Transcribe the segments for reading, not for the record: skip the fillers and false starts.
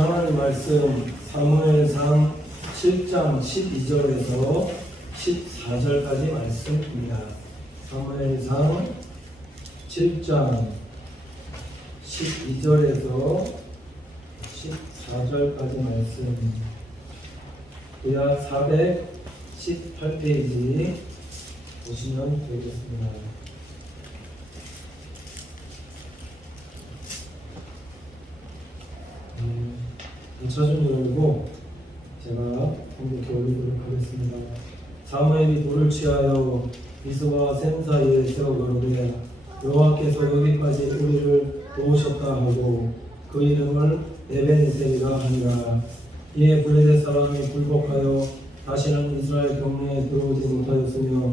하나님 말씀 사무엘상 7장 12절에서 14절까지 말씀입니다. 사무엘상 7장 12절에서 14절까지 말씀. 구약 418페이지 보시면 되겠습니다. 차좀 열고 제가 공격해 올리도록 하겠습니다. 사무엘이 돌을 취하여 이스와 셈 사이에 세워 가로되 여호와께서 여기까지 우리를 도우셨다 하고 그 이름을 에벤에셀이라 하니라. 이에 블레셋 사람이 굴복하여 다시는 이스라엘 경내에 들어오지 못하였으며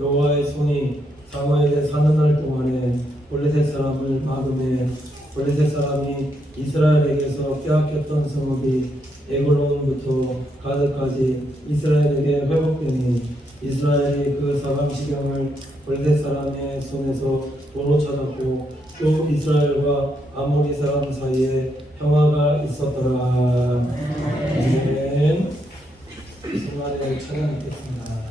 여호와의 손이 사무엘에 사는 날 동안에 블레셋 사람을 막음해 블레셋 사람이 이스라엘에게서 빼앗겼던 성읍이 에글론부터 가드까지 이스라엘에게 회복되니 이스라엘이 그 사감시경을 블레셋 사람의 손에서 도로 찾았고 또 이스라엘과 아모리 사람 사이에 평화가 있었더라. 아멘. 생활을 찬양하겠습니다.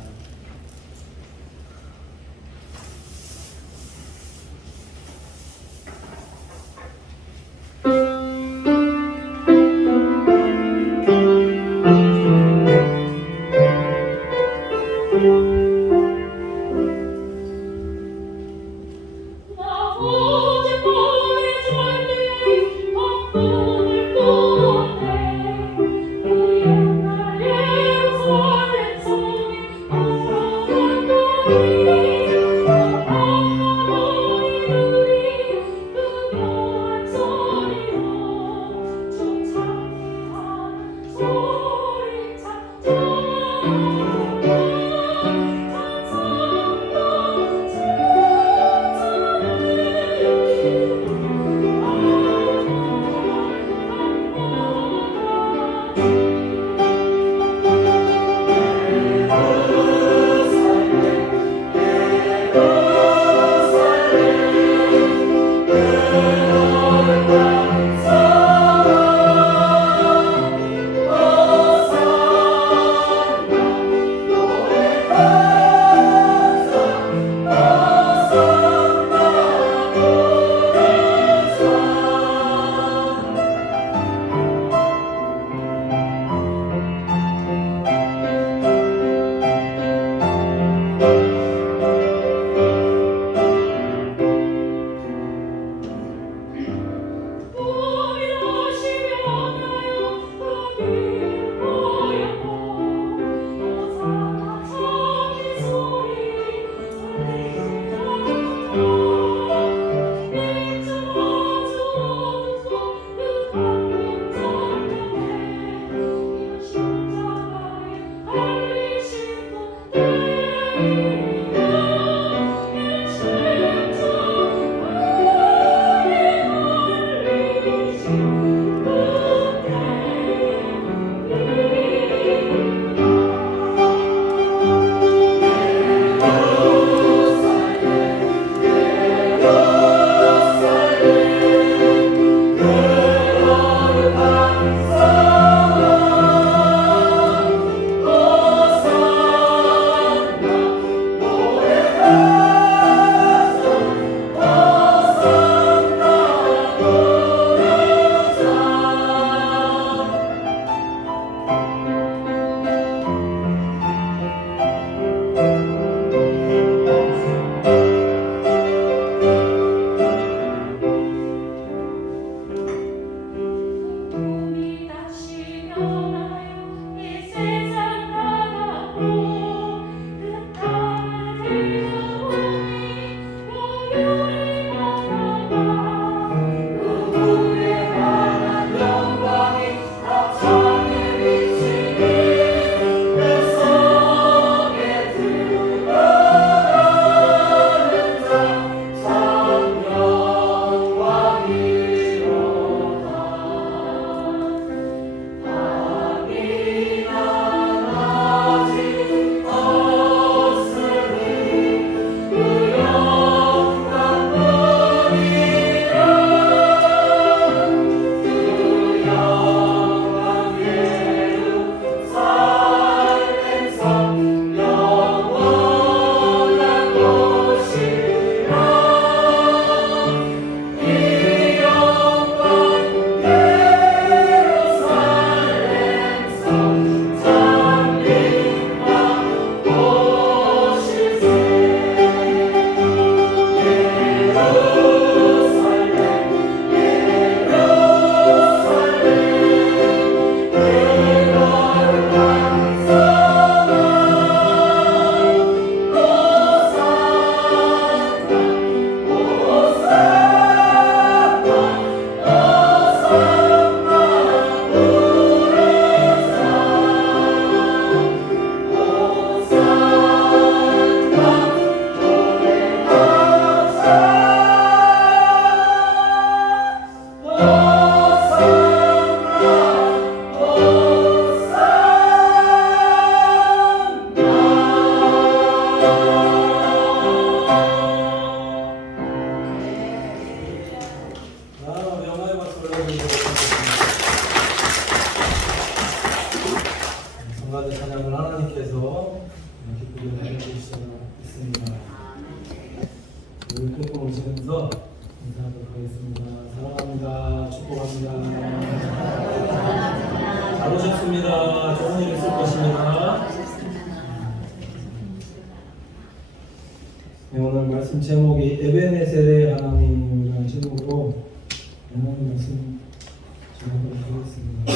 말씀 제목이 에베네셀의 하나님이라는 제목으로 하나님 말씀 전하도록 하겠습니다.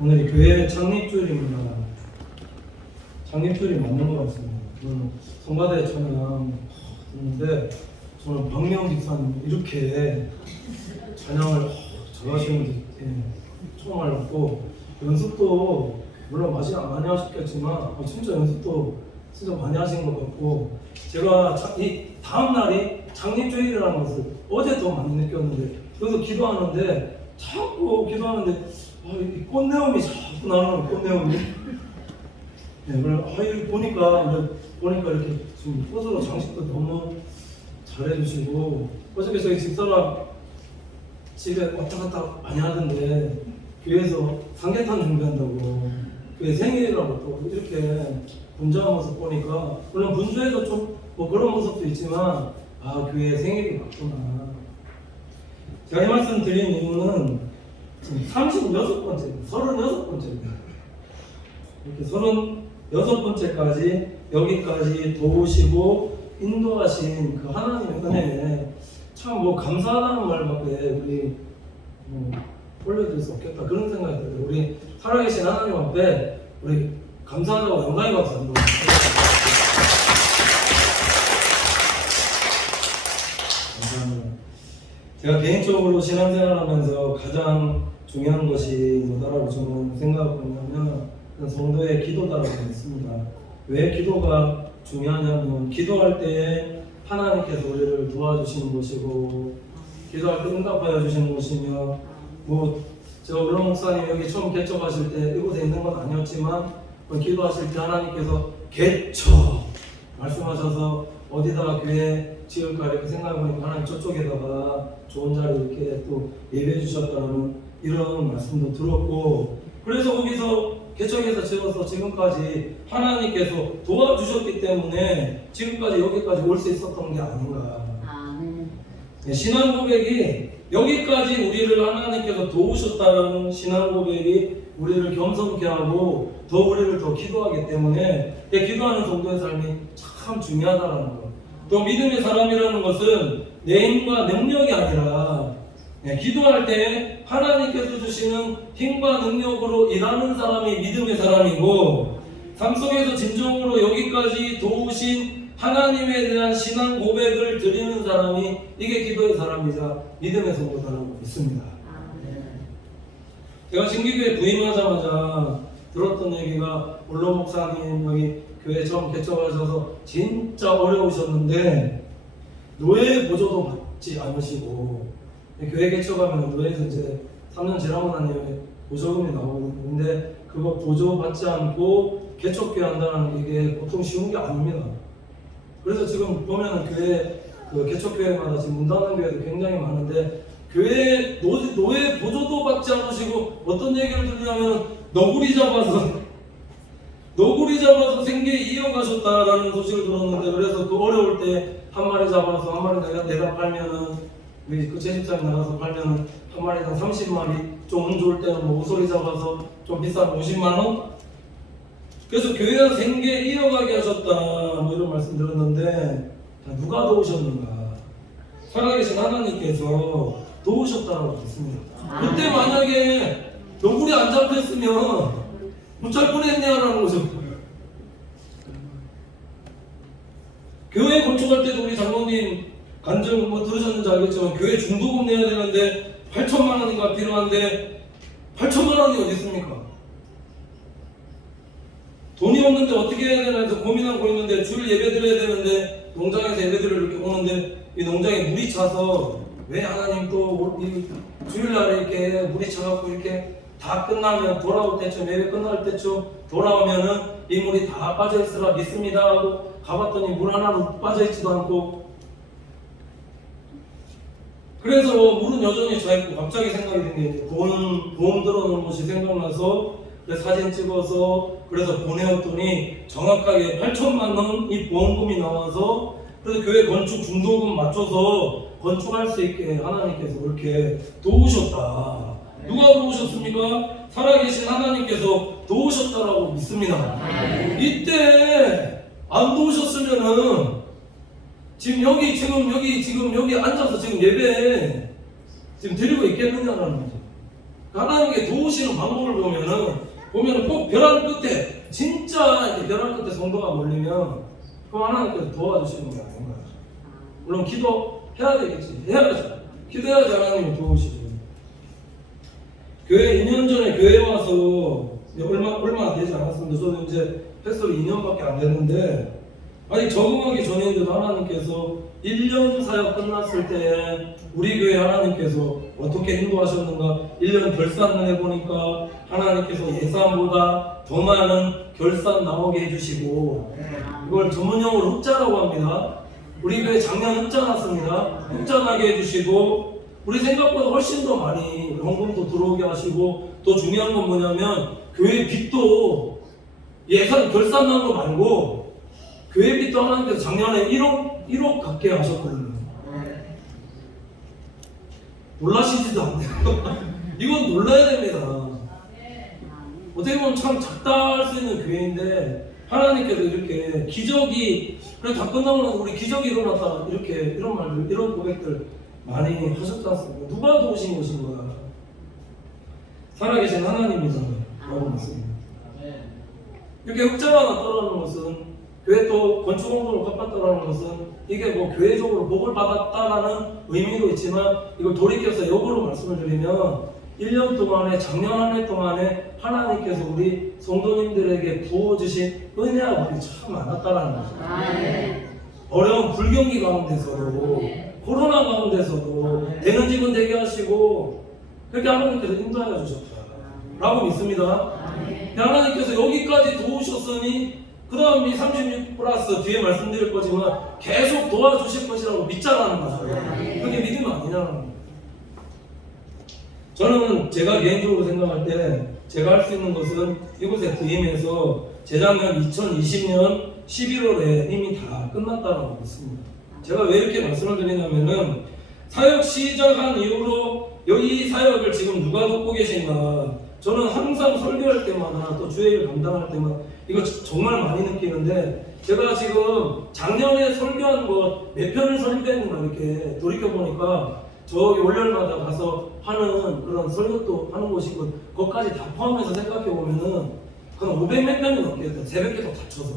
오늘이 교회 창립주일입니다. 창립주일이 맞는 것 같습니다. 저는 성가대 찬양했는데 저는 박명 집사님 이렇게 찬양을 잘하시는지 처음 알았고, 연습도 물론 많이 하셨겠지만 진짜 연습도 진짜 많이 하신 것 같고, 제가 이 다음 날이 창립주일이라는 것을 어제 더 많이 느꼈는데, 그래서 기도하는데 자꾸 기도하는데 이 꽃내음이 자꾸 나오는 꽃내음이. 네, 그래 보니까 이렇게 지금 꽃으로 장식도 너무 잘해주시고, 어저께 저희 집사람 집에 왔다 갔다 많이 하던데 교회에서 삼계탕 준비한다고, 교회 생일이라고 또 이렇게 분주한 모습 보니까, 물론 분주해서 좀 뭐 그런 모습도 있지만 교회 생일이 맞구나. 제가 이 말씀 드린 이유는 지금 36번째입니다. 36번째입니다. 이렇게 36번째까지 여기까지 도우시고 인도하신 그 하나님의 은혜에 참 감사하다는 말밖에 우리 올려드릴 수 없겠다, 그런 생각이 들어요. 우리 살아계신 하나님 앞에 우리 감사하다고 영광의 박수 한번. 감사합니다. 제가 개인적으로 신앙생활하면서 가장 중요한 것이 뭐다라고 저는 생각하고 있냐면 성도의 기도다라고 했습니다. 왜 기도가 중요하냐면, 기도할 때 하나님께서 우리를 도와주시는 것이고, 기도할 때 응답하여 주시는 것이며, 제가 우리 목사님 여기 처음 개척하실 때 이곳에 있는 건 아니었지만 기도하실 때 하나님께서 개척 말씀하셔서 어디다가 교회 지을까 이렇게 생각해보니까 하나님 저쪽에다가 좋은 자리 이렇게 또 예배해 주셨다는 이런 말씀도 들었고, 그래서 거기서 개척해서 지어서 지금까지 하나님께서 도와주셨기 때문에 지금까지 여기까지 올 수 있었던 게 아닌가. 신앙 고백이 여기까지 우리를 하나님께서 도우셨다는 신앙 고백이 우리를 겸손케 하고 더 우리를 더 기도하기 때문에 기도하는 성도의 삶이 참 중요하다는 것. 또 믿음의 사람이라는 것은 내 힘과 능력이 아니라 기도할 때 하나님께서 주시는 힘과 능력으로 일하는 사람이 믿음의 사람이고, 삶 속에서 진정으로 여기까지 도우신 하나님에 대한 신앙 고백을 드리는 사람이 이게 기도의 사람이자 믿음의 성도다라고 믿습니다. 제가 신기교회 부임하자마자 들었던 얘기가, 올로 목사님 여기 교회 처음 개척하셔서 진짜 어려우셨는데 노예 보조도 받지 않으시고, 교회 개척하면 노예에서 이제 3년 지나고 난 이후에 보조금이 나오거든요. 근데 그거 보조 받지 않고 개척교회 한다는 게 보통 쉬운 게 아닙니다. 그래서 지금 보면은 교회 개척교회마다 지금 문 닫는 교회도 굉장히 많은데, 교회 노예 보조도 받지 않으시고 어떤 얘기를 듣냐면 너구리 잡아서 생계 이어가셨다라는 소식을 들었는데, 그래서 그 어려울 때 한 마리 잡아서 한 마리 내가 팔면은 우리 그 제집사님 나가서 팔면은 한 마리당 30마리, 좀 운 좋을 때는 우소리 잡아서 좀 비싼 50만 원. 그래서 교회가 생계 이어가게 하셨다 이런 말씀 들었는데, 누가 도우셨는가? 살아계신 하나님께서 도우셨다고 했습니다. 그때 만약에 너구리 안 잡혔으면 못잘 뻔했네라는 거죠. 교회 건축할 때도 우리 장로님 간증 들으셨는지 알겠지만, 교회 중도금 내야 되는데 8천만 원인가 필요한데 8천만 원이 어디 있습니까? 돈이 없는데 어떻게 해야 되나 해서 고민하고 있는데, 주일 예배 드려야 되는데 농장에서 예배드려 이렇게 오는데 이 농장에 물이 차서, 왜 하나님 또 주일날에 이렇게 물이 차갖고 이렇게 다 끝나면 돌아올 때쯤, 예배 끝날 때쯤 돌아오면은 이 물이 다 빠져있으라 믿습니다 하고 가봤더니 물 하나도 빠져있지도 않고, 그래서 물은 여전히 차있고, 갑자기 생각이 든 게 보험 들어놓은 곳이 생각나서 사진 찍어서 그래서 보내었더니 정확하게 8천만 원 이 보험금이 나와서, 그래서 교회 건축 중도금 맞춰서 건축할 수 있게 하나님께서 그렇게 도우셨다. 누가 도우셨습니까? 살아계신 하나님께서 도우셨다라고 믿습니다. 이때 안 도우셨으면은 지금 여기 앉아서 지금 예배 지금 드리고 있겠느냐라는 거죠. 하나님께 도우시는 방법을 보면은 꼭 벼랑 끝에 진짜 이렇게 벼랑 끝에 성도가 몰리면 그 하나님께서 도와주시는 게 아닌가. 물론 기도해야 되겠지. 해야죠. 기도해야지 하나님이 도우시죠. 교회 2년 전에 교회 와서 얼마 되지 않았습니다. 저는 이제 패스로 2년밖에 안 됐는데 아직 적응하기 전인데도 하나님께서 1년 사역 끝났을 때 우리 교회 하나님께서 어떻게 인도하셨는가 1년 결산을 해보니까 하나님께서 예산보다 더 많은 결산 나오게 해주시고 이걸 전문용어로 흑자라고 합니다. 우리 교회 작년 흑자 났습니다. 흑자 나게 해주시고 우리 생각보다 훨씬 더 많이 헌금도 들어오게 하시고 또 중요한 건 뭐냐면 교회 빚도 예산 결산 난 거 말고 교회 빚도 하나님께서 작년에 1억 갖게 하셨거든요. 놀라시지도 않네요. 이건 놀라야 됩니다. 어떻게 보면 참 작다 할 수 있는 교회인데 하나님께서 이렇게 기적이 그래 다 끝나고 우리 기적이 일어났다 이렇게 이런 말들 이런 고백들 많이 하셨지 않습니까? 누가 도우신 것인가? 살아계신 하나님이다 라고 믿습니다. 이렇게 흑자가 났다라는 것은 교회 또 건축원금을 갚았다라는 것은 이게 뭐 교회적으로 복을 받았다라는 의미도 있지만 이걸 돌이켜서 역으로 말씀을 드리면 1년 동안에 작년 한 해 동안에 하나님께서 우리 성도님들에게 부어주신 은혜와 복이 참 많았다라는 거죠. 어려운 불경기 가운데서도 코로나 가운데서도 되는 집은 되게 하시고 그렇게 하나님께서 인도하여 주셨다라고 믿습니다. 하나님께서 여기까지 도우셨으니 그 다음 이 36 플러스 뒤에 말씀드릴 거지만 계속 도와주실 것이라고 믿자라는 거죠. 그게 믿음 아니냐는 거예요. 저는 제가 개인적으로 생각할 때 제가 할 수 있는 것은 이곳에 부임해서 재작년 2020년 11월에 이미 다 끝났다고 믿습니다. 제가 왜 이렇게 말씀을 드리냐면은 사역 시작한 이후로 여기 사역을 지금 누가 돕고 계신가 저는 항상 설교할 때마다 또 주일을 감당할 때마다 이거 정말 많이 느끼는데 제가 지금 작년에 설교한 것 몇 편을 설교했는가 이렇게 돌이켜보니까 저기 월요일마다 가서 하는 그런 설교도 하는 곳이고 그것까지 다 포함해서 생각해보면은 한 500몇 편이 넘겠다. 새벽에도 다쳐서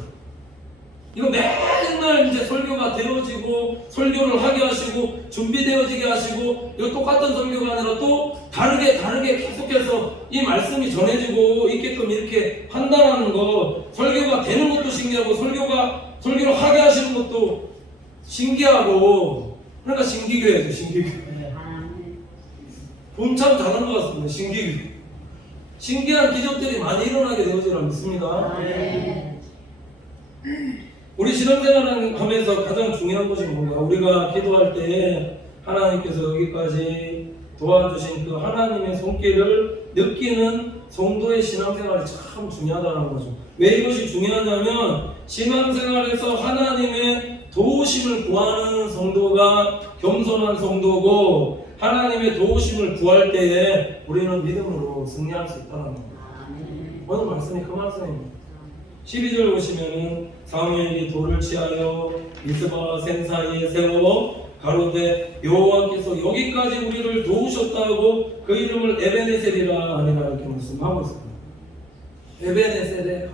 이거 맨날 이제 설교가 되어지고 설교를 하게 하시고 준비되어지게 하시고 이거 똑같은 설교가 아니라 또 다르게 계속해서 이 말씀이 전해지고 있게끔 이렇게 한다는 거 설교가 되는 것도 신기하고 설교를 하게 하시는 것도 신기하고 그러니까 신기교회죠. 신기교회 본 참 잘한 것 같습니다. 신기교회 신기한 기적들이 많이 일어나게 되어지라 믿습니다. 우리 신앙생활을 하면서 가장 중요한 것이 뭔가 우리가 기도할 때 하나님께서 여기까지 도와주신 그 하나님의 손길을 느끼는 성도의 신앙생활이 참 중요하다는 거죠. 왜 이것이 중요하냐면 신앙생활에서 하나님의 도우심을 구하는 성도가 겸손한 성도고 하나님의 도우심을 구할 때에 우리는 믿음으로 승리할 수 있다는 겁니다. 오늘 말씀이 그 말씀입니다. 12절 보시면은 사무엘이 돌을 취하여 미스바 샘 사이에 세워 가로되 여호와께서 여기까지 우리를 도우셨다고 그 이름을 에베네셀이라 하니라 이렇게 말씀하고 있습니다. 에베네셀의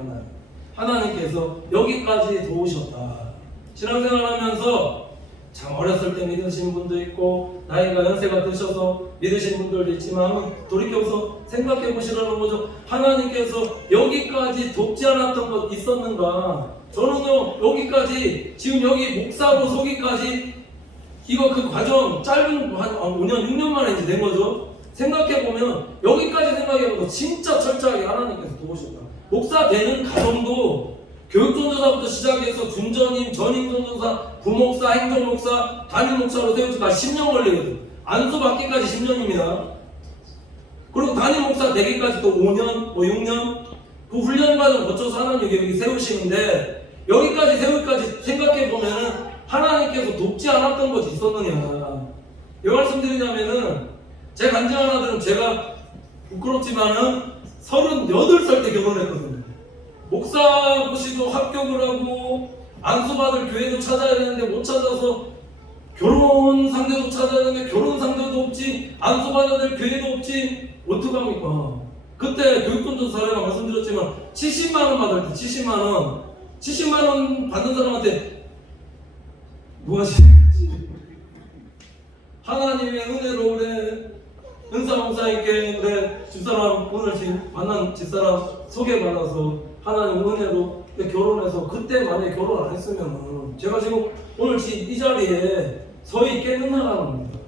하나님께서 여기까지 도우셨다. 신앙생활하면서 참 어렸을 때 믿으신 분도 있고 나이가 연세가 드셔서 믿으신 분들도 있지만 돌이켜서 생각해 보시라는 거죠. 하나님께서 여기까지 돕지 않았던 것 있었는가? 저는요 여기까지 지금 여기 목사로 서기까지 이거 그 과정 짧은 한 5년 6년 만에 이제 된 거죠. 생각해 보면 여기까지 생각해 보면 진짜 철저하게 하나님께서 도우셨다. 목사 되는 과정도 교육전도사부터 시작해서 준전임, 전임전도사, 부목사, 행정목사, 담임목사로 세우지가 10년 걸리거든. 안수 받기까지 10년입니다. 그리고 담임목사 되기까지 또 5년, 6년 그 훈련 과정 거쳐서 하나님 여기 세우시는데 여기까지 세우기까지 생각해보면은 하나님께서 돕지 않았던 것이 있었느냐. 이 말씀 드리냐면은 제 간증 하나들은 제가 부끄럽지만은 38살 때 결혼했거든요. 목사 고시도 합격을 하고 안수받을 교회도 찾아야 되는데 못 찾아서 결혼 상대도 찾아야 되는데 결혼 상대도 없지, 안수받아야 될 교회도 없지, 어떡합니까? 그때 교육권도 사례가 말씀드렸지만 70만 원 받을 때 70만 원 받는 사람한테 뭐 하시지? 하나님의 은혜로 그래 은사 목사님께 그래 집사람 오늘 지금 만난 집사람 소개받아서 하나님 은혜로 결혼해서 그때 만약에 결혼 안 했으면 제가 지금 오늘 이 자리에 서 있겠느냐라는 겁니다.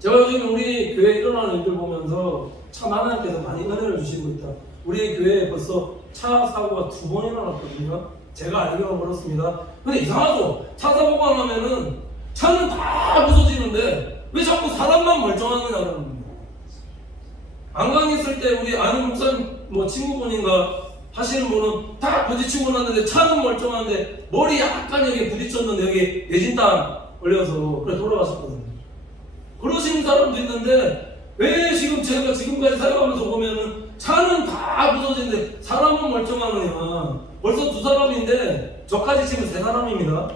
제가 요즘 우리 교회에 일어나는 일들 보면서 참 하나님께서 많이 은혜를 주시고 있다. 우리 교회에 벌써 차 사고가 2번 일어났거든요. 제가 알기로는 그렇습니다. 근데 이상하죠? 차 사고가 나면은 차는 다 부서지는데 왜 자꾸 사람만 멀쩡하느냐는 겁니다. 안강했을 때 우리 아는 목사님 뭐 친구분인가 하시는 분은 다 부딪히고 났는데 차는 멀쩡한데 머리 약간 여기 부딪혔는데 여기 내진탕 걸려서 그래 돌아가셨거든요. 그러시는 사람도 있는데 왜 지금 제가 지금까지 살아가면서 보면은 차는 다 부서지는데 사람은 멀쩡하느냐. 벌써 2사람인데 저까지 지금 3사람입니다.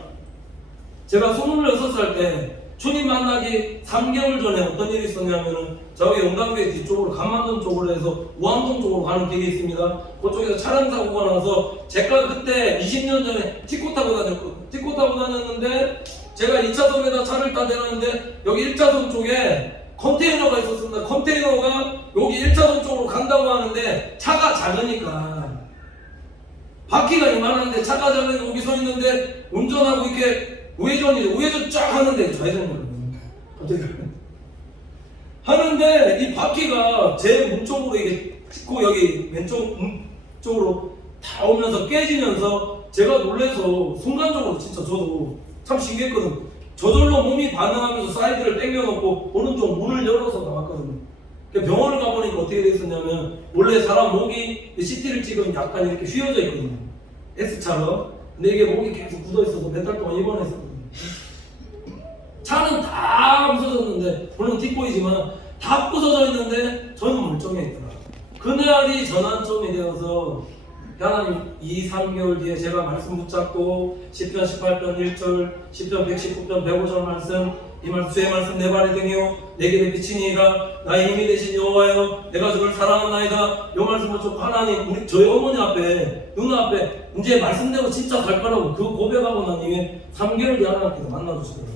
제가 26살 때 주님 만나기 3개월 전에 어떤 일이 있었냐면은 저기 용담교회 뒤쪽으로 감만동 쪽으로 해서 우암동 쪽으로 가는 길이 있습니다. 그쪽에서 차량 사고가 나서 제가 그때 20년 전에 티코 타고 다녔거든요. 티코 타고 다녔는데 제가 2차선에다 차를 다 대놨는데 여기 1차선 쪽에 컨테이너가 있었습니다. 컨테이너가 여기 1차선 쪽으로 간다고 하는데 차가 작으니까 바퀴가 이만한데 차가 작으니까 여기 서 있는데 운전하고 이렇게 우회전 쫙 하는데 좌회전이거든요. 갑자기 하는데 이 바퀴가 제 몸쪽으로 이게 찍고 여기 왼쪽 쪽으로 다 오면서 깨지면서 제가 놀래서 순간적으로 진짜 저도 참 신기했거든. 저절로 몸이 반응하면서 사이드를 당겨놓고 오른쪽 문을 열어서 나왔거든요. 병원을 가보니까 어떻게 돼 있었냐면 원래 사람 목이 CT를 찍으면 약간 이렇게 휘어져 있거든요. S처럼. 근데 이게 목이 계속 굳어 있어서 몇 달 동안 입원했었거든요. 차는 다 부서졌는데 물론 뒷보이지만 다 부서져 있는데 저는 멀쩡해 있더라. 그날이 전환점이 되어서 하나님 2, 3개월 뒤에 제가 말씀 붙잡고 시편 18편 1절, 시편 119편 105절 말씀, 이 말씀 주의 말씀 내 발의 등이요 내 길에 비치니이다. 나의 힘이 되신 여호와여 내가 주를 사랑하나이다. 이 말씀 붙잡고 하나님 우리 저희 어머니 앞에 누나 앞에 이제 말씀대로 진짜 갈 거라고 그 고백하고 난 이후에 3개월 뒤에 하나님께서 만나주시더라고요.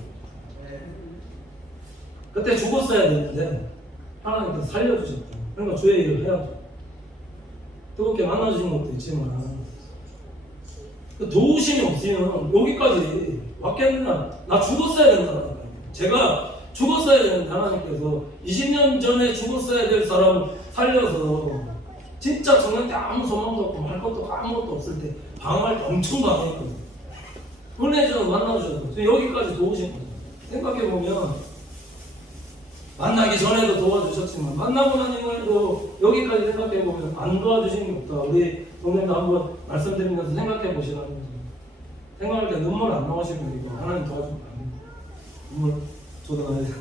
그때 죽었어야 되는데 하나님께서 살려주셨다. 그러니까 주의 일을 해야죠. 뜨겁게 만나주신 것도 있지만 도우심이 없으면 여기까지 왔겠느냐. 나 죽었어야 된다니까요. 제가 죽었어야 되는데 하나님께서 20년 전에 죽었어야 될 사람을 살려서 진짜 정말 때 아무 소망도 없고 할 것도 아무것도 없을 때 방황할 때 엄청 방황했거든요. 은혜적으로 만나주셔서 여기까지 도우신 거죠. 생각해보면 만나기 전에도 도와주셨지만 만나고 나니까도 여기까지 생각해보면 안 도와주신 게 없다. 우리 동생도 한번 말씀드리면서 생각해보시라는 거죠. 생각할 때 눈물 안 나오시면 이거 하나님 도와주면 안 됩니다. 눈물 저도 나야 돼요.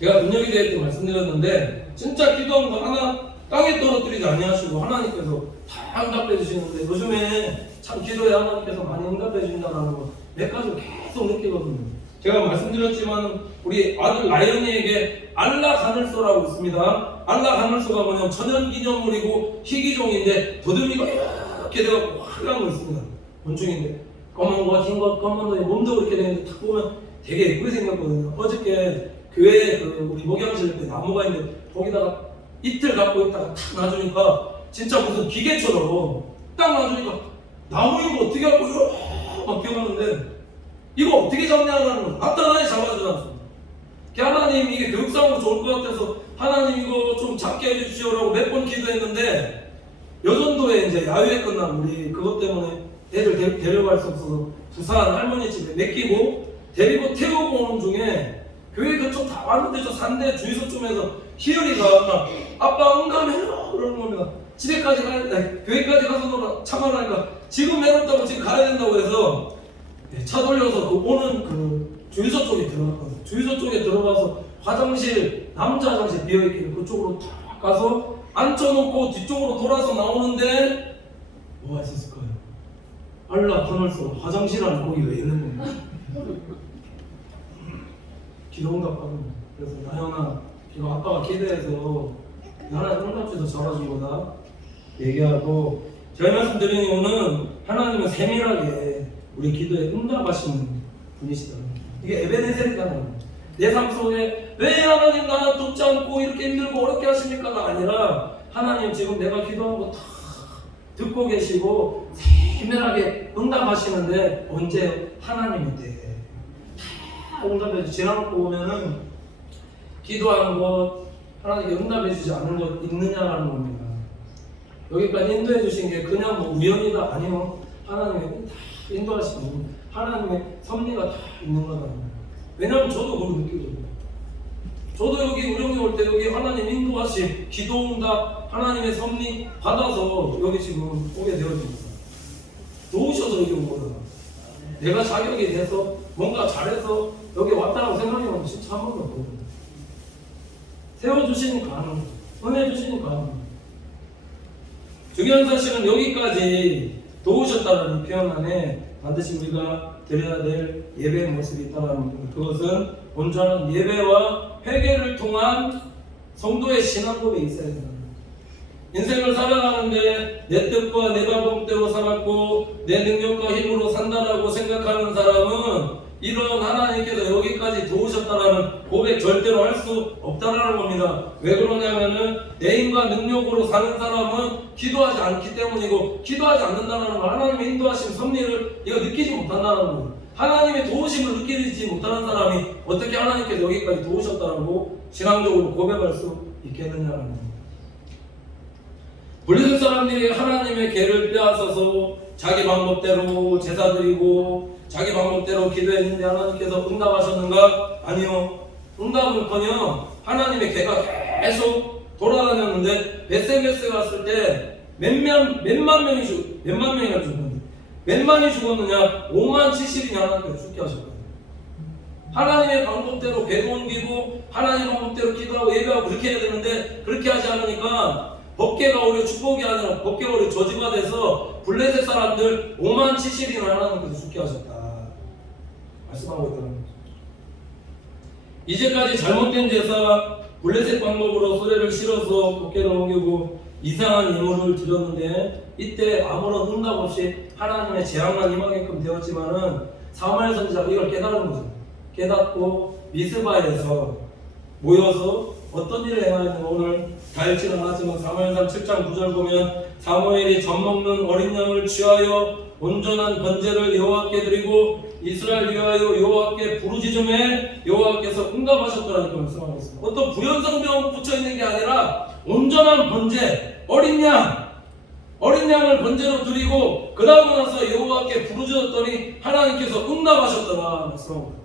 제가 눈여겨야 때 말씀드렸는데 진짜 기도한 거 하나 땅에 떨어뜨리지 아니하시고 하나님께서 다 응답해 주시는데 요즘에 참 기도에 하나님께서 많이 응답해 주신다는 거 몇 가지 계속 느끼거든요. 제가 말씀드렸지만 우리 아들 라이언이에게 알라 가늘소라고 있습니다. 알라 가늘소가 뭐냐면 천연기념물이고 희귀종인데 더듬이가 이렇게 돼갖고 화려한 거 있습니다. 곤충인데 검은 거, 흰 거, 검은 거 몸도 이렇게 되는데 딱 보면 되게 예쁘게 생겼거든요. 어저께 교회에 우리 목양실 옆에 나무가 있는데 거기다가 이틀 갖고 있다가 탁 놔주니까 진짜 무슨 기계처럼 딱 놔주니까 나무 이거 어떻게 갖고 이렇게 막 기어가는데 이거 어떻게 잡냐라는 거 나타나게 잡아주지 않습니다. 하나님 이게 교육상으로 좋을 것 같아서 하나님 이거 좀 작게 해주시오라고 몇 번 기도했는데 여전도에 이제 야유회 끝나고 우리 그것 때문에 애들 데려갈 수 없어서 부산 할머니 집에 맡기고 데리고 태우고 오는 중에 교회 근처 다 왔는데 저 산내 주유소쯤에서 희열이가 아빠 응감해요 그러는 겁니다. 집에까지 가야 돼. 교회까지 가서 참아라니까 지금 해롭다고 지금 가야 된다고 해서 차 돌려서 그 오는 그 주유소 쪽에 들어갔거든요. 주유소 쪽에 들어가서 화장실 남자 화장실 비어있기를 그쪽으로 탁 가서 앉혀놓고 뒤쪽으로 돌아서 나오는데 뭐가 있었을까요? 알라 하늘서 화장실 안에 거기 왜 있는 건가? 기도응답하는. 그래서 나연아, 이거 아빠가 기도해서 하나님 응답해서 잡아준 거다 얘기하고, 제가 말씀드린 이유는 하나님은 세밀하게 우리 기도에 응답하시는 분이시다. 이게 에베네셀이잖아요. 내 삶 속에 왜 하나님 나 돕지 않고 이렇게 힘들고 어렵게 하십니까가 아니라, 하나님 지금 내가 기도한 거 다 듣고 계시고 세밀하게 응답하시는데, 언제? 하나님의 때에 다 응답해. 지나놓고 보면은 기도하는 것 하나님께 응답해 주지 않은 것 있느냐라는 겁니다. 여기까지 인도해 주신 게 그냥 뭐 우연이다, 아니요. 하나님의 다 인도하시는 하나님의 섭리가 다 있는 거다. 왜냐하면 저도 그걸 느끼거든요. 저도 여기 우령에 올 때 여기 하나님 인도하심, 기도응답, 하나님의 섭리 받아서 여기 지금 오게 되어집니다. 도우셔서 여기 온 거다. 내가 자격이 돼서 뭔가 잘해서 여기 왔다고 생각해보면 진짜 한 번도 없거든요. 세워주시니까 하는 거죠. 은혜 주시니까 하는 거죠. 중요한 사실은 여기까지 도우셨다는 표현 안에 반드시 우리가 드려야 될 예배의 모습이 있다는 겁니다. 그것은 온전한 예배와 회개를 통한 성도의 신앙고백이 있어야 된다. 인생을 살아가는데 내 뜻과 내 방법대로 살았고 내 능력과 힘으로 산다라고 생각하는 사람은 이런 하나님께서 여기까지 도우셨다라는 고백 절대로 할 수 없다라는 겁니다. 왜 그러냐면은 내 힘과 능력으로 사는 사람은 기도하지 않기 때문이고, 기도하지 않는다는 건 하나님의 인도하심 섭리를 이거 느끼지 못한다는 거예요. 하나님의 도우심을 느끼지 못하는 사람이 어떻게 하나님께서 여기까지 도우셨다라고 신앙적으로 고백할 수 있겠느냐는 겁니다. 블레셋 사람들이 하나님의 계를 빼앗아서 자기 방법대로 제사 드리고 자기 방법대로 기도했는데 하나님께서 응답하셨는가? 아니요. 응답은커녕 하나님의 계가 계속 돌아다녔는데, 베세메스에 갔을 때 몇만 명이 죽었는데, 몇 만이 죽었느냐? 5만 70인이 하나님께서 죽게 하셨거든요. 하나님의 방법대로 배도 옮기고 하나님의 방법대로 기도하고 예배하고 그렇게 해야 되는데, 그렇게 하지 않으니까 법궤가 오히려 축복이 아니라 법궤가 오히려 저주가 돼서 블레셋 사람들 5만 70인을 하나님께서 죽게 하셨다 말씀하고 있다는 거죠. 이제까지 잘못된 제사, 블레셋 방법으로 수레를 실어서 법궤를 옮기고 이상한 예물을 드렸는데, 이때 아무런 응답 없이 하나님의 재앙만 임하게끔 되었지만은 사무엘 선지자가 이걸 깨달은 거죠. 깨닫고 미스바에서 모여서 어떤 일을 행하였는가 오늘 다 읽지는 않았지만 사무엘상 7장 9절 보면, 사무엘이 젖먹는 어린 양을 취하여 온전한 번제를 여호와께 드리고 이스라엘 위하여 여호와께 부르짖음에 여호와께서 응답하셨더라고 말씀하고 있습니다. 어떤 부연성병 붙여있는 게 아니라 온전한 번제, 어린 양을 번제로 드리고 그 다음에 나서 여호와께 부르짖었더니 하나님께서 응답하셨더라 말씀하고 있습니다.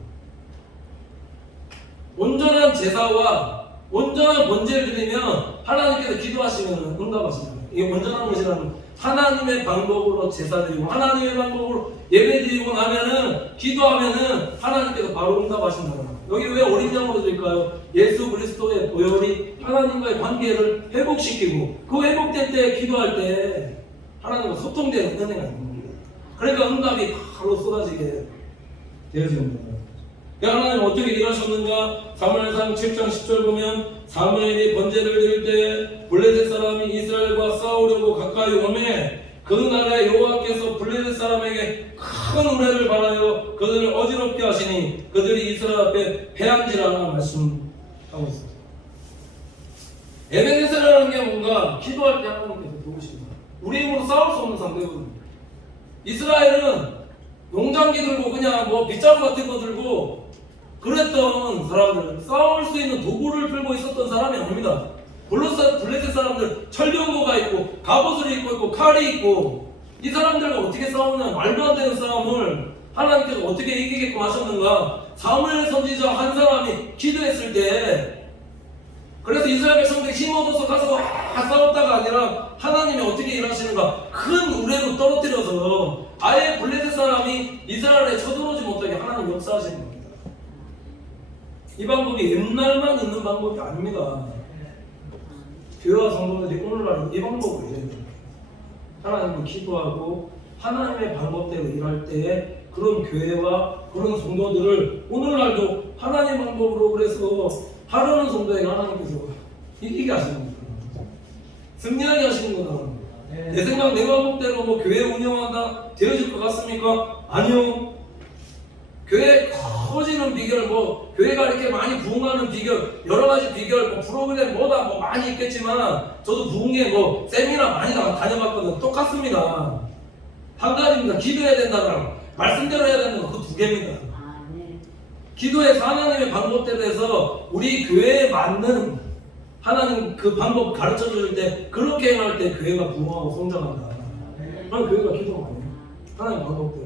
온전한 제사와 온전한 번제를 드리면 하나님께서 기도하시면 응답하십니다. 이게 온전한 것이라는 하나님의 방법으로 제사 드리고 하나님의 방법으로 예배 드리고 나면은 기도하면은 하나님께서 바로 응답하신다는 거예요. 여기 왜 어린 양으로 드릴까요? 예수 그리스도의 보혈이 하나님과의 관계를 회복시키고 그 회복될 때 기도할 때 하나님과 소통되는 은혜가 있는 겁니다. 그러니까 응답이 바로 쏟아지게 되어지는 겁니다. 하나님 어떻게 일하셨는가? 사무엘상 7장 10절 보면, 사무엘이 번제를 드릴 때 블레셋 사람이 이스라엘과 싸우려고 가까이 오매 그날에 여호와께서 블레셋 사람에게 큰 우레를 바라여 그들을 어지럽게 하시니 그들이 이스라엘 앞에 패한지라 말씀하고 있습니다. 에베네셀이라는 게 뭔가 기도할 때 하나님께서 도우십니다. 우리 힘으로 싸울 수 없는 상대거든요. 이스라엘은 농장기 들고 그냥 뭐 빗자루 같은 거 들고 그랬던 사람들, 싸울 수 있는 도구를 들고 있었던 사람이 아닙니다. 블레셋 사람들 철병거가 있고 갑옷을 입고 있고 칼이 있고, 이 사람들과 어떻게 싸우냐? 말도 안 되는 싸움을 하나님께서 어떻게 이기게끔 하셨는가? 사무엘 선지자 한 사람이 기도했을 때, 그래서 이스라엘 백성들이 힘 얻어서 가서 싸웠다가 아니라 하나님이 어떻게 일하시는가? 큰 우레로 떨어뜨려서 아예 블레셋 사람이 이스라엘에 쳐들어오지 못하게 하나님 역사하시는 겁니다. 이 방법이 옛날만 있는 방법이 아닙니다. 교회와 성도들이 오늘날 이 방법을 해야 됩니다. 하나님을 기도하고 하나님의 방법대로 일할 때에 그런 교회와 그런 성도들을 오늘날도 하나님 방법으로 그래서 하려는 성도에게 하나님께서 이기게 하시는 겁니다. 승리하게 하시는 거다. 내 생각 내 방법대로 뭐 교회 운영한다 되어질 것 같습니까? 아니요. 교회 커지는 비결, 뭐 교회가 이렇게 많이 부흥하는 비결, 여러 가지 비결, 뭐 프로그램 뭐다 뭐 많이 있겠지만 저도 부흥회 뭐 세미나 많이 다녀봤거든. 똑같습니다. 한 가지입니다. 기도해야 된다랑 말씀대로 해야 된다는 그 두 개입니다. 기도해서 하나님의 방법대로 해서 우리 교회에 맞는 하나님 그 방법 가르쳐 줄 때 그렇게 행할 때 교회가 부흥하고 성장한다. 그럼 교회가 기도가 많이 해요. 하나님 방법대로.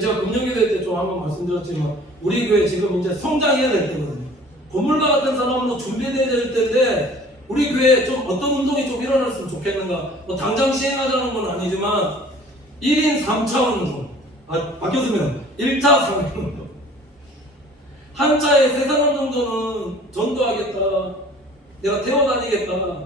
제가 금년기도회 때 좀 한번 말씀드렸지만 우리 교회 지금 이제 성장해야 될 때거든요. 건물과 같은 사람으로 준비돼야 될 때인데 우리 교회에 좀 어떤 운동이 좀 일어났으면 좋겠는가. 뭐 당장 시행하자는 건 아니지만 1인 3차 운동. 바뀌었으면 1차 3차 운동. 한 차에 3사람 정도는 전도하겠다. 내가 태워다니겠다.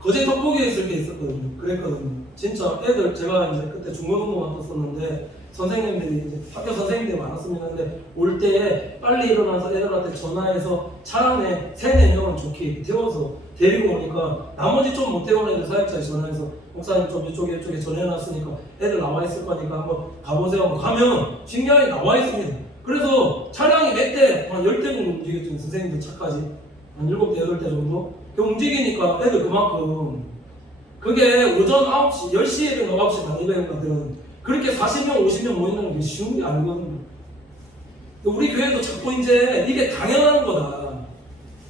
거제 떡볶이에 있을 때 있었거든요. 그랬거든요. 진짜 애들 제가 이제 그때 중고등부 맡았었는데 선생님들이 이제 학교 선생님들이 많았습니다. 근데 올 때 빨리 일어나서 애들한테 전화해서 차 안에 3-4명은 좋게 태워서 데리고 오니까 나머지 좀 못 태우는 애들 사역자에 전화해서 목사님 좀 이쪽에 전해놨으니까 애들 나와 있을 거니까 한번 가보세요. 가면 신기하게 나와 있습니다. 그래서 차량이 몇 대, 한 10대 정도 움직였죠. 선생님들 차까지. 한 7대, 8대 정도? 그 움직이니까 애들 그만큼. 그게 오전 9시, 10시에 9시 다니는 것들은 그렇게 40명, 50명 모인다는 게 쉬운 게 아니거든요. 우리 교회도 자꾸 이제 이게 당연한 거다.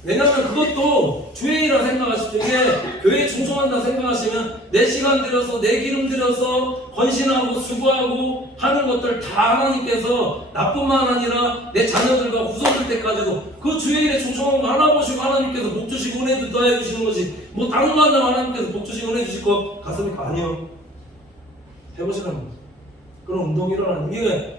왜냐하면 그것도 주의 일이라 생각하시죠. 이게 교회에 충성한다 생각하시면 내 시간 들여서 내 기름 들여서 헌신하고 수고하고 하는 것들 다 하나님께서 나뿐만 아니라 내 자녀들과 후손들 때까지도 그 주의 일에 충성한 거 하나 보시고 하나님께서 복 주시고 은혜 더해 주시는 것이 뭐 다른 거 한다고 하나님께서 복 주시고 은혜 주실 것 같습니까? 아니요. 해보시라는 거죠. 그런 운동이 일어나는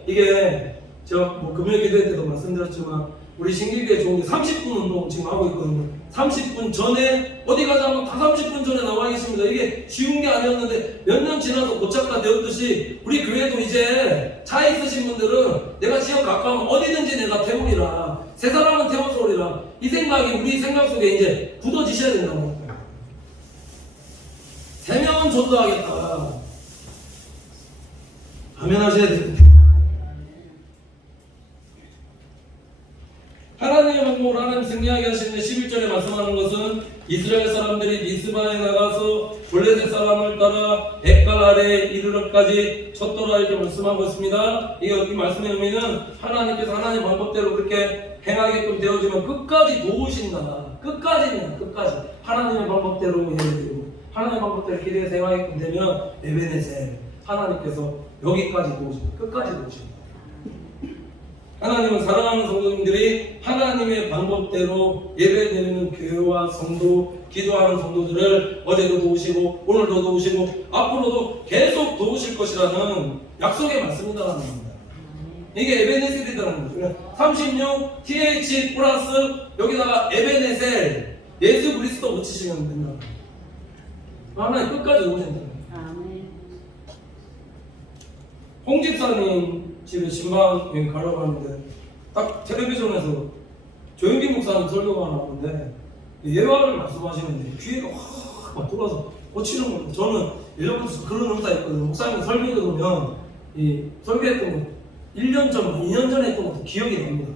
이게 제가 뭐 금요일 기도회 때도 말씀드렸지만 우리 신기교회 좋은 게 30분 운동 지금 하고 있거든요. 30분 전에 어디 가자면 다 30분 전에 나와 있습니다. 이게 쉬운 게 아니었는데 몇 년 지나서 고착화 되었듯이 우리 교회도 이제 차 있으신 분들은 내가 지역 가까우면 어디든지 내가 태우리라. 세 사람은 태워서 오리라. 이 생각이 우리 생각 속에 이제 굳어지셔야 된다고 합니다. 3명은 전도하겠다. 아멘 하셔야 됩니다. 하나님의 방법으로 하나님 승리하게 하시는 11절에 말씀하는 것은 이스라엘 사람들이 미스바에 나가서 블레셋 사람을 따라 백갈 아래에 이르러까지 쳤더라 이렇게 말씀하고 있습니다. 이 말씀의 의미는 하나님께서 하나님 방법대로 그렇게 행하게끔 되어지면 끝까지 도우신다. 끝까지입니다. 끝까지. 하나님의 방법대로 예배드리고 하나님의 방법대로 기대해서 행하게끔 되면 에베네셀 하나님께서 여기까지 도우십니다. 끝까지 도우십니다. 하나님은 사랑하는 성도님들이 하나님의 방법대로 예배드리는 교회와 성도, 기도하는 성도들을 어제도 도우시고 오늘도 도우시고 앞으로도 계속 도우실 것이라는 약속의 말씀이라는 겁니다. 이게 에베네셀이라는 거죠. 36 TH 플러스 여기다가 에베네셀 예수 그리스도 붙이시면 된다. 하나님 끝까지 도우신다. 홍 집사님 집에 신방 가려고 하는데 딱 텔레비전에서 조영기 목사님 설교가 나오는데 예화를 말씀하시는데 귀에가 확 돌아서 꽂히는 거예요. 저는 예전부터 그런 의사였거든요. 목사님 설교 들으면 이 설교했던 거 1년 전, 2년 전에 했던 것도 기억이 납니다.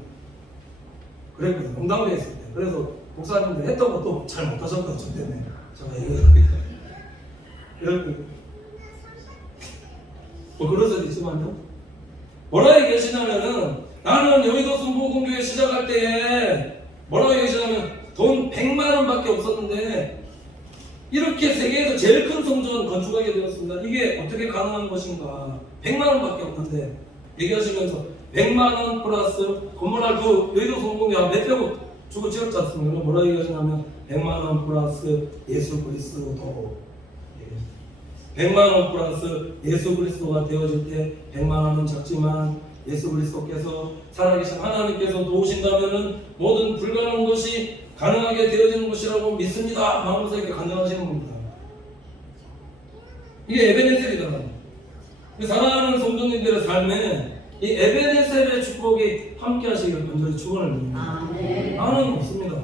그랬거든요. 농담에 했을 때. 그래서 목사님들 했던 것도 잘 못하셨거든요. 저 때문에. 제가 이랬거든요. 뭐 그럴 수도 있지만요. 뭐라 얘기하시냐면은 나는 여의도 순복음교회 시작할 때에 뭐라고 얘기하시냐면 돈 100만 원밖에 없었는데 이렇게 세계에서 제일 큰 성전 건축하게 되었습니다. 이게 어떻게 가능한 것인가? 100만 원밖에 없는데 얘기하시면서 100만 원 플러스 건물할 그 여의도 순복음교회 한 몇백억 주고 지었지 않습니까? 뭐라 얘기하시냐면 100만 원 플러스 예수 그리스도 100만 원 플러스 예수 그리스도가 되어질 때 100만 원은 작지만 예수 그리스도께서 살아계신 하나님께서 도우신다면은 모든 불가능한 것이 가능하게 되어지는 것이라고 믿습니다. 마음에서 이렇게 간증하시는 겁니다. 이게 에베네셀이다. 사랑하는 성도님들의 삶에 이 에베네셀의 축복이 함께 하시길 간절히 축원을 드립니다. 나는 없습니다.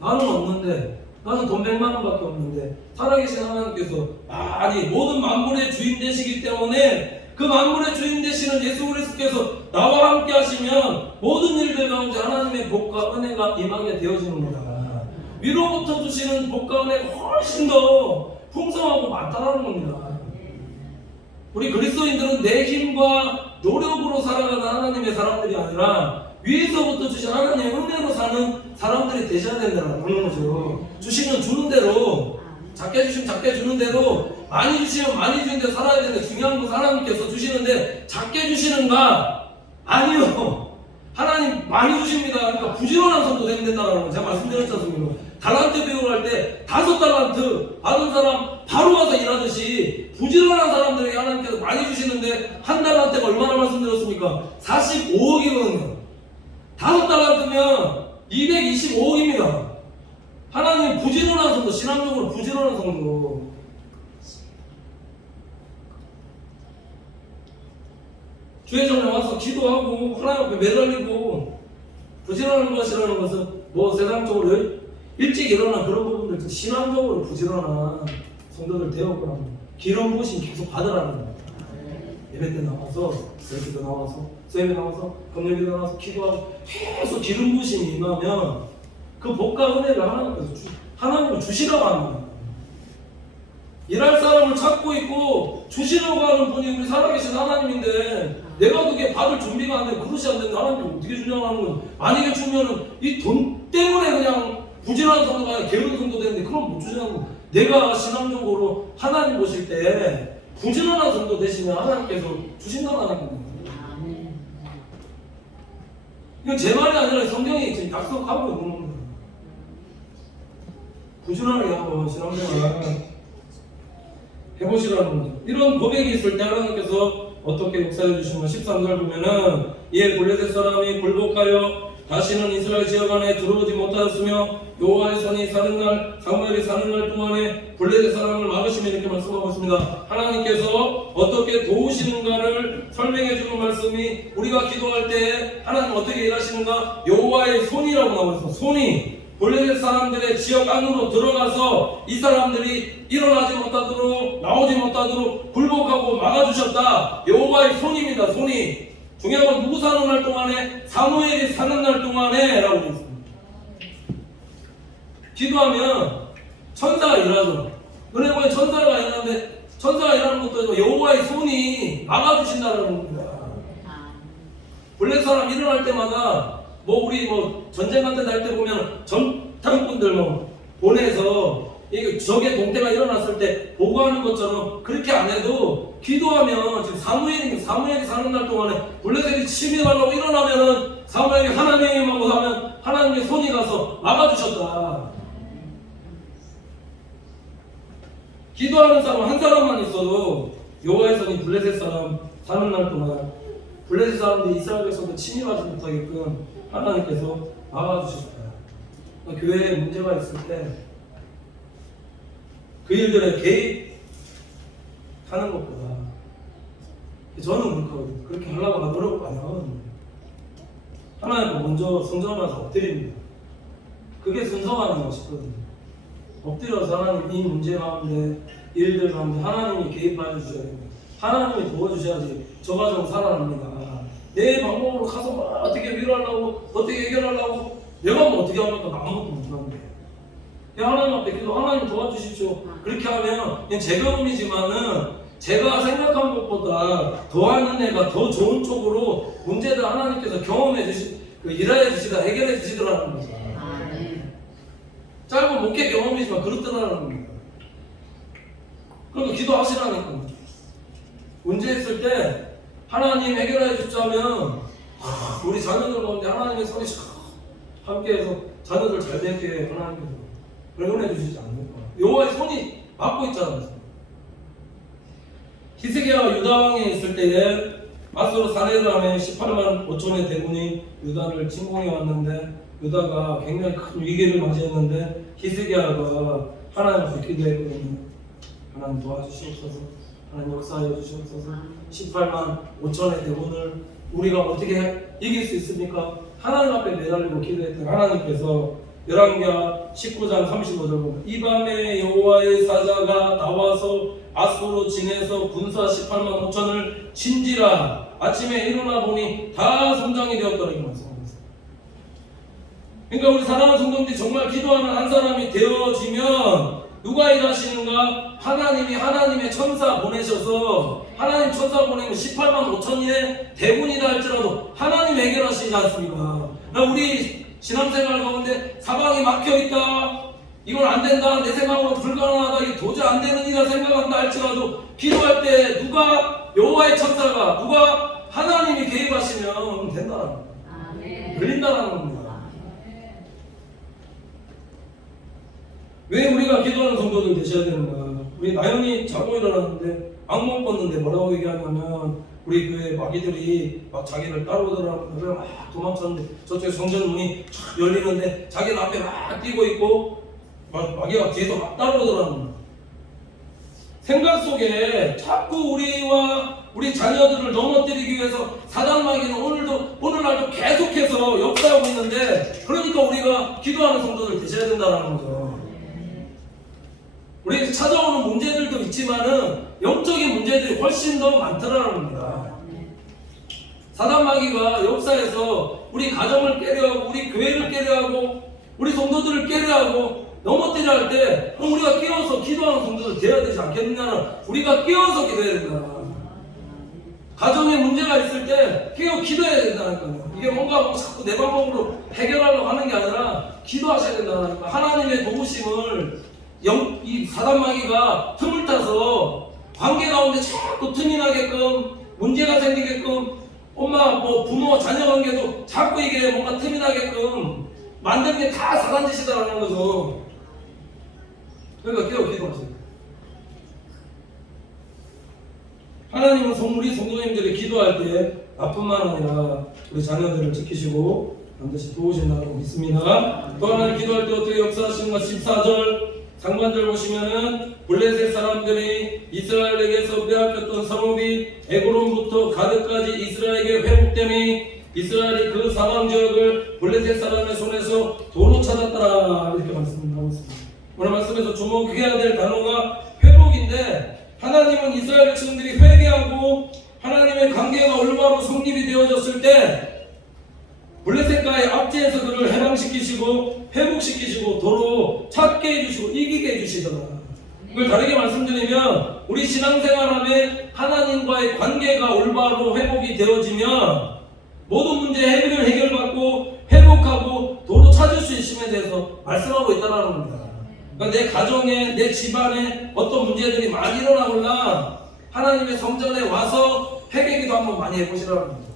나는 없는데, 나는 돈 100만 원밖에 없는데 살아계신 하나님께서 많이 모든 만물의 주인 되시기 때문에 그 만물의 주인 되시는 예수 그리스도께서 나와 함께 하시면 모든 일들 가운데 하나님의 복과 은혜가 임하게 되어집니다. 위로부터 주시는 복과 은혜가 훨씬 더 풍성하고 많다는 겁니다. 우리 그리스도인들은 내 힘과 노력으로 살아가는 하나님의 사람들이 아니라 위에서부터 주신 하나님의 은혜로 사는 사람들이 되셔야 된다는 거죠. 주시면 주는 대로, 작게 주시면 작게 주는 대로, 많이 주시면 많이 주는 대로 살아야 되는데, 중요한 건 하나님께서 주시는데 작게 주시는가? 아니요. 하나님 많이 주십니다. 그러니까 부지런한 성도 되면 된다는 거 제가 말씀드렸지 않습니까? 달란트 배우러 갈 때 5달란트 받은 사람 바로 와서 일하듯이 부지런한 사람들에게 하나님께서 많이 주시는데 한 달란트가 얼마나 말씀드렸습니까? 45억이거든요. 5달란트면 225억입니다. 하나님 부지런한 성도, 신앙적으로 부지런한 성도. 주의 전에 와서 기도하고 하나님 앞에 매달리고 부지런한 것이라는 것은 뭐 세상적으로 일찍 일어난 그런 부분들, 신앙적으로 부지런한 성도들 되었거나 기름 부으심 계속 받으라는 거예요. 예배 때 나와서, 예배 때 나와서, 세배 나와서, 금요일에 나와서 기도하고 계속 기름 부으심이 임하면 그 복과 은혜를 하나님께서 주시라고 합니다. 일할 사람을 찾고 있고 주시려고 하는 분이 우리 살아계신 하나님인데 내가 그게 받을 준비가 안 되고 그릇이 안 되는데 하나님이 어떻게 주냐고 하는 거예요. 만약에 주면은 이 돈 때문에 그냥 부지런한 성도가 아니라 게으른 성도 되는데 그럼 못 주시는 거예요. 내가 신앙적으로 하나님 보실 때 부지런한 성도 되시면 하나님께서 주신다는 겁니다. 이건 제 말이 아니라 성경이 지금 약속하고 있는 겁니다. 부지런하게 한번 신앙생활 해보시라는 거죠. 이런 고백이 있을 때 하나님께서 어떻게 역사해 주시면 13절 보면은 이에 블레셋 사람이 굴복하여 다시는 이스라엘 지역 안에 들어오지 못하였으며 여호와의 손이 사는 날 사무엘이 사는 날 동안에 블레셋 사람을 막으시며 이렇게 말씀하고 있습니다. 하나님께서 어떻게 도우시는가를 설명해 주는 말씀이 우리가 기도할 때 하나님 어떻게 일하시는가 여호와의 손이라고 나오고 있습니다. 손이 블레셋 사람들의 지역 안으로 들어가서 이 사람들이 일어나지 못하도록 나오지 못하도록 굴복하고 막아주셨다. 여호와의 손입니다. 손이. 중요한 건 누구 사는 날 동안에? 사무엘이 사는 날 동안에 라고 되어 있습니다. 기도하면 천사가 일하죠. 은혜 보면 천사가 일하는데 천사가 일하는 것도 아니고 여호와의 손이 막아주신다는 겁니다. 블레셋 사람 일어날 때마다 우리 전쟁 같은 날 때 보면 전탄꾼들 보내서 적의 동태가 일어났을 때 보고하는 것처럼 그렇게 안 해도 기도하면 지금 사무엘이 사는 날 동안에 블레셋이 침입하려고 일어나면은 사무엘이 하나님하고 하면 하나님의 손이 가서 막아주셨다. 기도하는 사람 한 사람만 있어도 여호와의 손이 블레셋 사람 사는 날 동안 블레셋 사람들이 이스라엘 백성들 침입하지 못하게끔 하나님께서 막아주셨다. 교회에 문제가 있을 때 그 일들에 개입하는 것보다 저는 그렇게 하려고 노력을 많이 하거든요. 하나님 먼저 성전에 와서 엎드립니다. 그게 순서가 아닌가 싶거든요. 엎드려서 하나님 이 문제 가운데 일들 가운데 하나님이 개입하여 주셔야 됩니다. 하나님이 도와주셔야지 저 가정 살아납니다. 내 방법으로 가서 어떻게 위로하려고 어떻게 해결하려고 내가 어떻게 하니까 아무것도 못하는데 하나님 앞에 기도 하나님 도와주십시오. 그렇게 하면 그냥 제 경험이지만은 제가 생각한 것보다 더한 은혜가 더 좋은 쪽으로 문제들 하나님께서 경험해 일해 주시다 해결해 주시더라는 거죠. 짧은 목회 경험이지만 그렇더라는 겁니다. 그러니까 기도하시라니까. 문제 있을 때 하나님 해결해 주자면 우리 자녀들 가운데 하나님의 손이 함께해서 자녀들 잘 되게 하나님께서 응원해 주시지 않을까. 여호와의 손이 막고 있잖아요. 히스기야가 유다 왕에 있을 때에 마스로 사내람의 18만 5천의 대군이 유다를 침공해 왔는데 유다가 굉장히 큰 위기를 맞이했는데 히스기야가 하나님 앞에 기도했거든요. 하나님 도와주시옵소서. 하나님 역사하여 주시옵소서. 18만 5천의 대군을 우리가 어떻게 이길 수 있습니까? 하나님 앞에 매달리고 기도했던 하나님께서 열왕기하 19장 35절 보면 이 밤에 여호와의 사자가 나와서 아수로 진에서 군사 18만 5천을 친지라. 아침에 일어나 보니 다 성장이 되었더라. 이 말씀입니다. 그러니까 우리 사랑하는 성도님들이 정말 기도하는 한 사람이 되어지면 누가 일하시는가? 하나님이 하나님의 천사 보내셔서 하나님 천사 보내면 18만 5천의 대군이다 할지라도 하나님 해결하시지 않습니까? 우리 신앙생활 가운데 사방이 막혀있다, 이건 안된다, 내 생각으로 불가능하다, 이게 도저히 안되는 일이라 생각한다 할지라도 기도할 때 누가 여호와의 천사가 누가 하나님이 개입하시면 된다는 겁니다. 열린다는 겁니다. 왜 우리가 기도하는 성도들 되셔야 되는가? 우리 나연이 자고 일어났는데 악몽 꿨는데 뭐라고 얘기하냐면 우리 교회 마귀들이 막 자기를 따라오더라고요. 그래 막 도망쳤는데 저쪽에 성전 문이 쫙 열리는데 자기는 앞에 막 뛰고 있고 마귀가 뒤에서 막 따라오더라고요. 생각 속에 자꾸 우리와 우리 자녀들을 넘어뜨리기 위해서 사단 마귀는 오늘날도 계속해서 역사하고 있는데, 그러니까 우리가 기도하는 성도들 되셔야 된다는 거죠. 우리에게 찾아오는 문제들도 있지만은 영적인 문제들이 훨씬 더 많더라는 겁니다. 사단 마귀가 역사에서 우리 가정을 깨려 하고 우리 교회를 깨려 하고 우리 성도들을 깨려 하고 넘어뜨려 할 때 그럼 우리가 깨어서 기도하는 성도들 되어야 되지 않겠느냐는, 우리가 깨어서 기도해야 된다. 가정에 문제가 있을 때 깨어 기도해야 된다니까요. 이게 뭔가 뭐 자꾸 내 방법으로 해결하려고 하는 게 아니라 기도하셔야 된다니까. 하나님의 도우심을 이 사단 마귀가 틈을 타서 관계 가운데 자꾸 틈이 나게끔 문제가 생기게끔 엄마 부모 자녀 관계도 자꾸 이게 뭔가 틈이 나게끔 만드는 게 다 사단 짓이다라는 거죠. 그러니까 기도하세요. 하나님은 우리 성도님들이 기도할 때 나뿐만 아니라 우리 자녀들을 지키시고 반드시 도우신다고 믿습니다. 또 하나는 기도할 때 어떻게 역사하시는가? 14절 상반절 보시면은 블레셋 사람들이 이스라엘에게서 빼앗겼던 성읍이 에그론부터 가드까지 이스라엘에게 회복되니 이스라엘이 그 사방 지역을 블레셋 사람의 손에서 도로 찾았더라. 이렇게 말씀하고 있습니다. 오늘 말씀에서 주목해야 될 단어가 회복인데, 하나님은 이스라엘 백성들이 회개하고 하나님의 관계가 올바로 성립이 되어졌을 때 블레셋과의 압제에서 그를 해방시키시고 회복시키시고 도로 찾게 해주시고 이기게 해주시더라. 이걸 다르게 말씀드리면 우리 신앙생활함에 하나님과의 관계가 올바로 회복이 되어지면 모든 문제 해결받고 회복하고 도로 찾을 수 있음에 대해서 말씀하고 있다는 겁니다. 그러니까 내 가정에 내 집안에 어떤 문제들이 많이 일어나거나 하나님의 성전에 와서 회개기도 한번 많이 해보시라는 겁니다.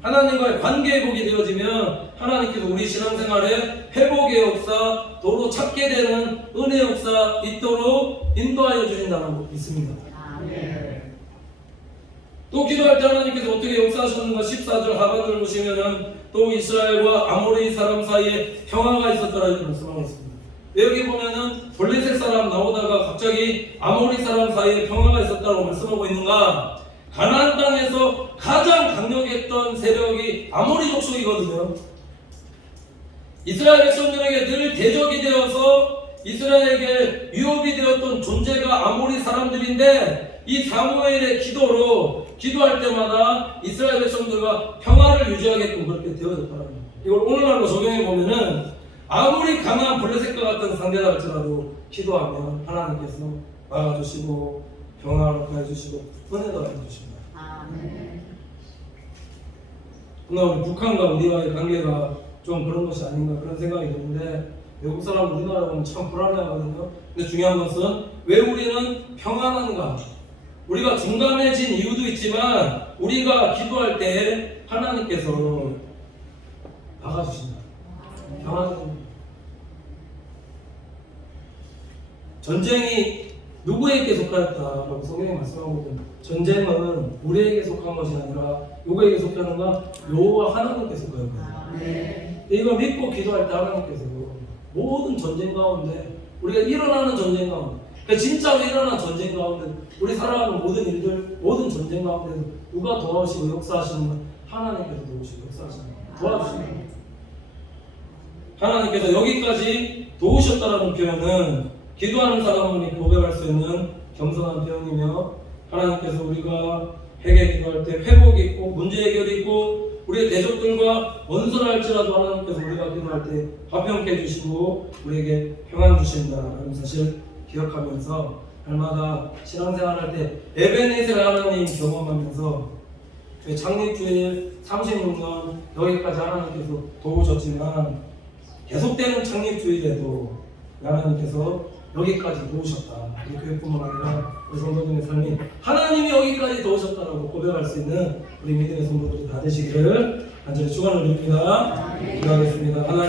하나님과의 관계 회복이 되어지면 하나님께서 우리 신앙생활에 회복의 역사, 도로 찾게 되는 은혜의 역사 있도록 인도하여 주신다는 거 믿습니다. 또 기도할 때 하나님께서 어떻게 역사하셨는가? 14절 하반절 보시면은 또 이스라엘과 아모리 사람 사이에 평화가 있었더라 이렇게 말씀하고 있습니다. 여기 보면은 블레셋 사람 나오다가 갑자기 아모리 사람 사이에 평화가 있었다고 말씀하고 있는가? 가나안 땅에서 가장 강력했던 세력이 아모리 족속이거든요. 이스라엘 백성들에게 늘 대적이 되어서 이스라엘에게 위협이 되었던 존재가 아모리 사람들인데, 이 사무엘의 기도로 기도할 때마다 이스라엘 백성들과 평화를 유지하게끔 그렇게 되어졌다는 겁니다. 이걸 오늘날로 적용해 보면은 아무리 강한 블레셋과 같은 상대다 할지라도 기도하면 하나님께서 막아주시고 평화를 가해주시고 은혜도 해주십니다. 그러나 우리 북한과 우리와의 관계가 좀 그런 것이 아닌가 그런 생각이 드는데, 외국 사람 우리나라 보면 참 불안해하거든요. 근데 중요한 것은 왜 우리는 평안한가? 우리가 둔감해진 이유도 있지만 우리가 기도할 때 하나님께서 막아주신다. 평안해집니다. 전쟁이 누구에게 속하였다라고 성경에 말씀하거든요. 전쟁은 우리에게 속한 것이 아니라 누구에게 속하는가? 여호와 하나님께 속하였다. 이거 믿고 기도할 때 하나님께서 모든 전쟁 가운데, 우리가 일어나는 전쟁 가운데 그러니까 진짜로 일어난 전쟁 가운데 우리 살아가는 모든 일들, 모든 전쟁 가운데도 누가 도와주시고 역사하시는 하나님께서 도우시고 역사하시는 도와주시는 거예요. 하나님께서 여기까지 도우셨다라는 표현은 기도하는 사람만이 고백할 수 있는 겸손한 표현이며, 하나님께서 우리가 회개 기도할 때 회복이 있고 문제 해결이 있고 우리의 대적들과 원수할지라도 하나님께서 우리가 기도할 때 화평케 해주시고 우리에게 평안 주신다라는 사실 기억하면서 날마다 신앙생활할 때 에베네zer 하나님 경험하면서 창립주일 36년 여기까지 하나님께서 도우셨지만 계속되는 창립주일에도 하나님께서 여기까지 도우셨다. 이 교회뿐만 아니라 우리 성도들의 삶이 하나님이 여기까지 도우셨다라고 고백할 수 있는 우리 믿음의 성도들이 다 되시기를 간절히 축원을 드립니다. 기도하겠습니다. 하나님